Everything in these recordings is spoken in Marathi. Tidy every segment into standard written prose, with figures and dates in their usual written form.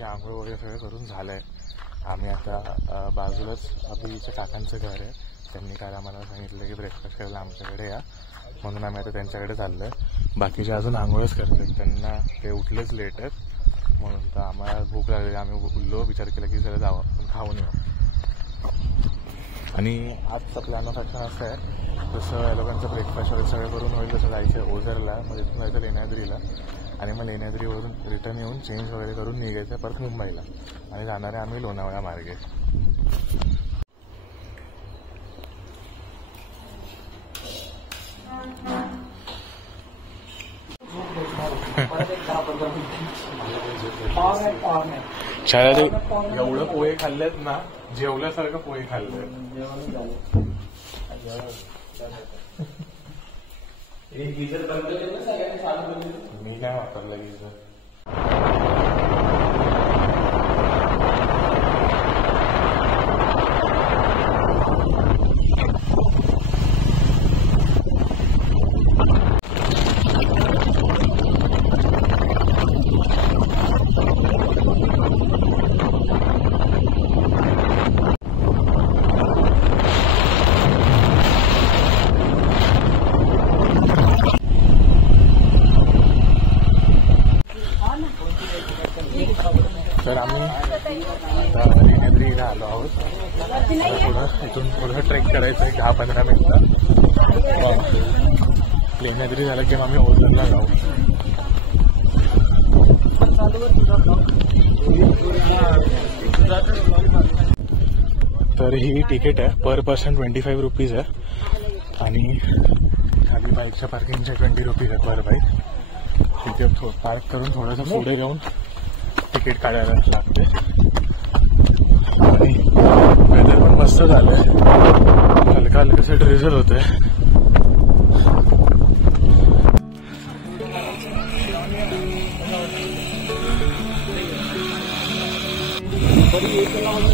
माझी आंघोळ वगैरे सगळं करून झालं आहे. आम्ही आता बाजूलाच अभिच्या काकांचं घर आहे. त्यांनी काल आम्हाला सांगितलं की ब्रेकफास्ट करायला आमच्याकडे या, म्हणून आम्ही आता त्यांच्याकडे चाललो आहे. बाकीचे अजून आंघोळच करतात, त्यांना ते उठलेच लेट आहेत म्हणून. तर आम्हाला भूक लागली, आम्ही उठलो, विचार केला की जरा जावं पण खाऊन येऊ. आणि आजचा प्लॅन ऑफ ॲक्शन असं आहे, जसं या लोकांचं ब्रेकफास्ट वगैरे सगळं करून होईल तसं जायचं ओझरला, मग तिथून जायचं लेण्याद्रीला आणि मग लेण्याद्रीवरून रिटर्न येऊन चेंज वगैरे करून निघायचं परत मुंबईला आणि जाणार आहे आम्ही लोणावळा मार्गे. शाळा ते एवढं पोहे खाल्लेत ना, जेवल्यासारखं पोहे खाल्ले. मी काय वापरलं गिझर. तर आम्ही आता लेण्याद्रीला आलो आहोत. इथून थोडंसं ट्रेक करायचं आहे 10-15 मिनिटं. लेण्याद्री झालं की आम्ही ओझरला जाऊ. तर ही तिकीट आहे, पर पर्सन 25 रुपीज आहे आणि खाली बाईकच्या पार्किंगच्या 20 रुपीज आहे पर बाईक. तिथे पार्क करून थोडंसं पुढे जाऊन तिकीट काढायला लागते. आणि वेदर पण मस्त झालंय, हलका हलकं ड्रिझल होतंय.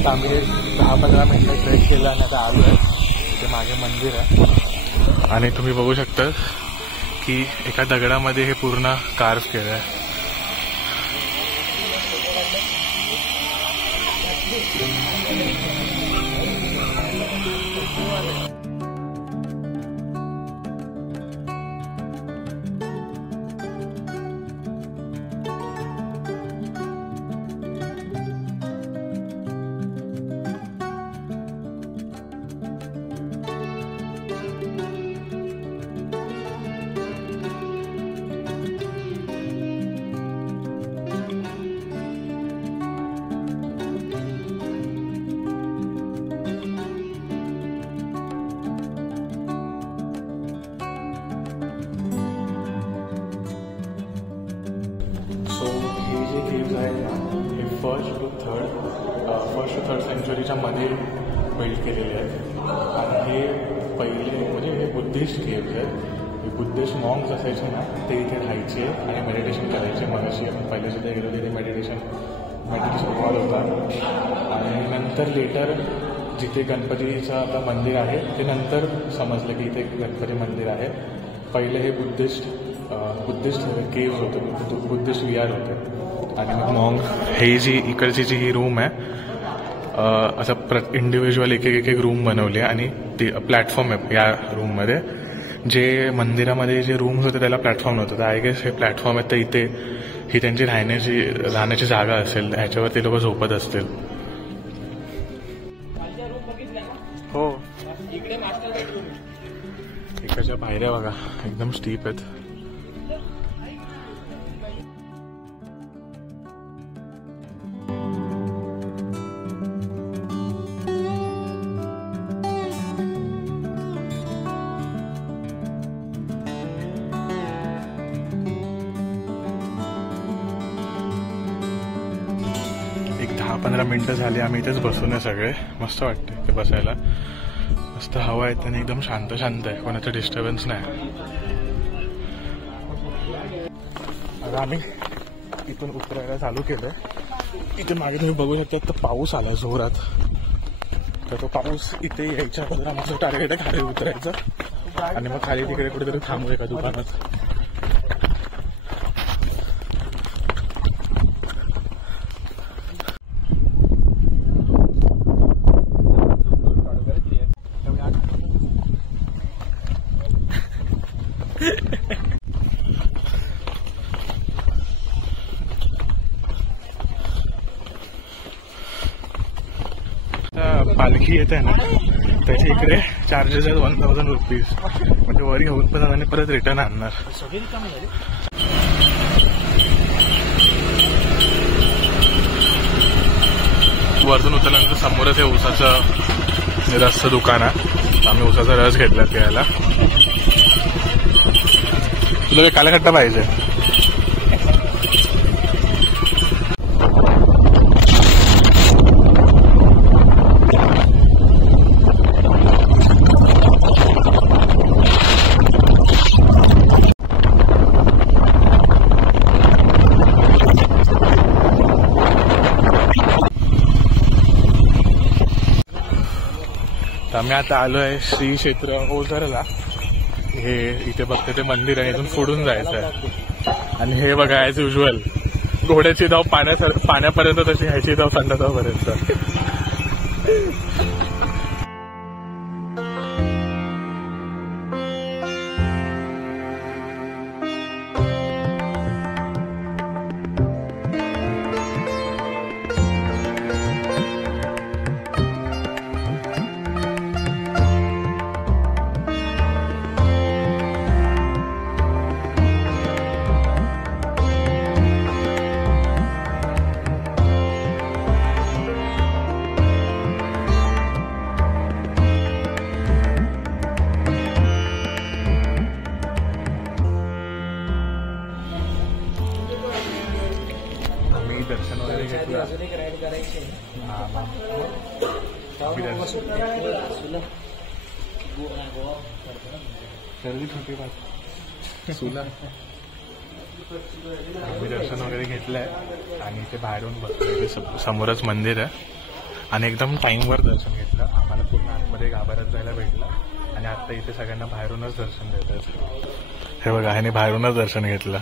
आम्ही 10-15 मिनिटं ट्रेक केला आणि आता आलो आहे. तिथे मागे मंदिर आहे आणि तुम्ही बघू शकता की एका दगडामध्ये हे पूर्ण कार्व केलं आहे. फर्स्ट टू थर्ड सेंचुरीच्या मध्ये बिल्ड केलेले आहेत आणि हे पहिले म्हणजे हे बुद्धिस्ट केव्ज आहेत. हे बुद्धिस्ट मॉन्क्स असायचे ना, ते इथे राहायचे आणि मेडिटेशन करायचे. मग अशी आपण पहिले सुद्धा गेलो तिथे मेडिटेशन हॉल होता. आणि नंतर लेटर जिथे गणपतीचं आता मंदिर आहे ते नंतर समजलं की इथे गणपती मंदिर आहे. पहिले हे बुद्धिस्ट केव्ज होते, बुद्धिस्ट विहार होते. आणि मग मॉन्ग हे जी इकडची जी ही रूम आहे, असं इंडिव्हिज्युअल एक रूम बनवली आहे आणि ती प्लॅटफॉर्म आहे या रूममध्ये. जे मंदिरामध्ये जे रूम्स होते त्याला प्लॅटफॉर्म नव्हतं, तर आय गेस हे प्लॅटफॉर्म आहे. तर इथे ही त्यांची राहण्याची जागा असेल, ह्याच्यावर ते लोक झोपत असतील. हो, इकडच्या पायऱ्या बघा एकदम स्टीप आहेत. एक 10-15 मिनिटं झाली आम्ही इथेच बसून आहे सगळे. मस्त वाटते ते बसायला, मस्त हवा आहे आणि एकदम शांत आहे, कोणाचं डिस्टर्बन्स नाही. आता आम्ही इथून उतरायला चालू केलं. इथे मागे तुम्ही बघू शकता तर पाऊस आला जोरात. तर तो पाऊस इथे यायच्या अगोदर आमचं टार्गेट आहे खाली उतरायचं आणि मग खाली तिकडे कुठेतरी थांबू एका दुकानात. पालखी येते ना त्याच्या इकडे चार्जेस आहेत 1000 रुपीज. म्हणजे वर घेऊन पण आणि परत रिटर्न आणणार. वरतून उतरल्यानंतर समोरच हे ऊसाचं रसचं दुकान आहे. आम्ही ऊसाचा रस घेतला प्यायला. तुला काही कालाखट्टा पाहिजे? आम्ही आता आलोय श्री क्षेत्र ओझरला. हे इथे बघते ते मंदिर आहे. इथून फोडून जायचं आहे. आणि हे बघा ऍज युजल घोड्याची धाव पाण्यापर्यंत तशी ह्याची धाव संडासापर्यंत. दर्शन वगैरे घेतलं. आम्ही दर्शन वगैरे घेतलंय आणि इथे बाहेरून बघतोय. समोरच मंदिर आहे आणि एकदम टाइमवर दर्शन घेतलं. आम्हाला पूर्ण आतमध्ये गाभाऱ्यात जायला भेटलं आणि आता इथे सगळ्यांना बाहेरूनच दर्शन देतात. हे बघा ह्याने बाहेरूनच दर्शन घेतलं.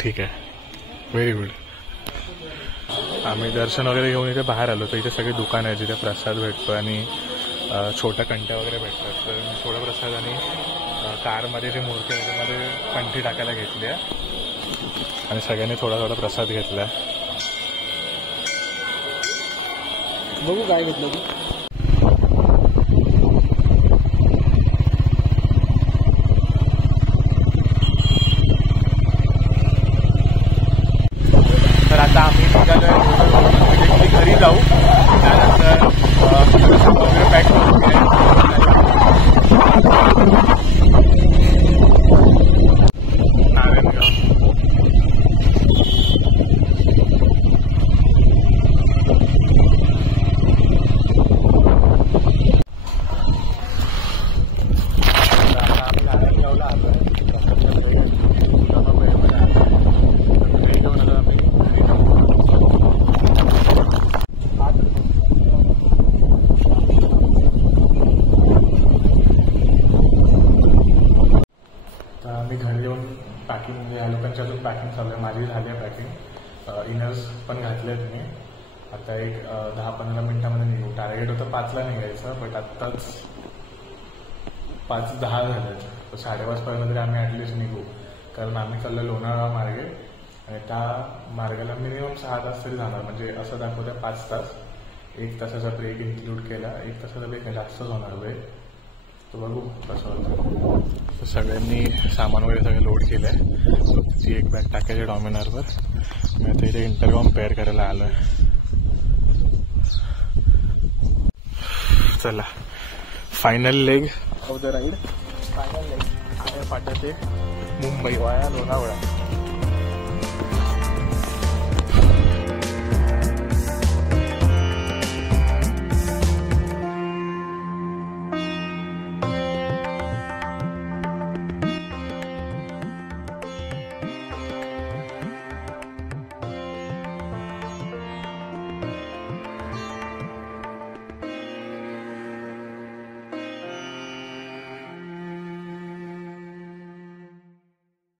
ठीक आहे, व्हेरी गुड. आम्ही दर्शन वगैरे घेऊन इथे बाहेर आलो तर इथे सगळे दुकान आहे जिथे प्रसाद भेटतो आणि छोट्या कंट्या वगैरे भेटतात. तर मी थोडा प्रसाद आणि कारमध्ये जे मूर्ती आहे त्यामध्ये कंठी टाकायला घेतली आहे आणि सगळ्यांनी थोडा थोडा प्रसाद घेतला. बघू काय घेतलं तू. तर आता आम्ही घरी जाऊ. त्यानंतर वगैरे पॅक करून नारायणगाव. आम्ही नारायणगावला आलोय. मी घरी येऊन पॅकिंग म्हणजे या लोकांच्या अजून पॅकिंग चालू आहे. माझी झाली आहे पॅकिंग. इनर्स पण घातलेत मी. आता एक 10-15 मिनिटामध्ये निघू. टार्गेट होतं 5ला निघायचं बट आत्ताच 5:10 झालेत. तर 5:30 तरी आम्ही ॲटलिस्ट निघू. कारण आम्ही चाललो लोणावळा मार्गे आणि त्या मार्गाला मिनिमम 6 तास तरी जाणार. म्हणजे असं दाखवतं 5 तास. 1 तासाचा ब्रेक इन्क्लूड केला. 1 तासाचा ब्रेक जास्तच होणार वेळ. तर बघू कसं होतं. तर सगळ्यांनी सामान वगैरे सगळं लोड केलं आहे. सो त्याची एक बॅग टाकायची डॉमिनरवर. मी आता इथे इंटरकॉम पेअर करायला आलो आहे. चला final leg of the ride. Final leg आहे फाटा ते मुंबई वाया लोणावळा.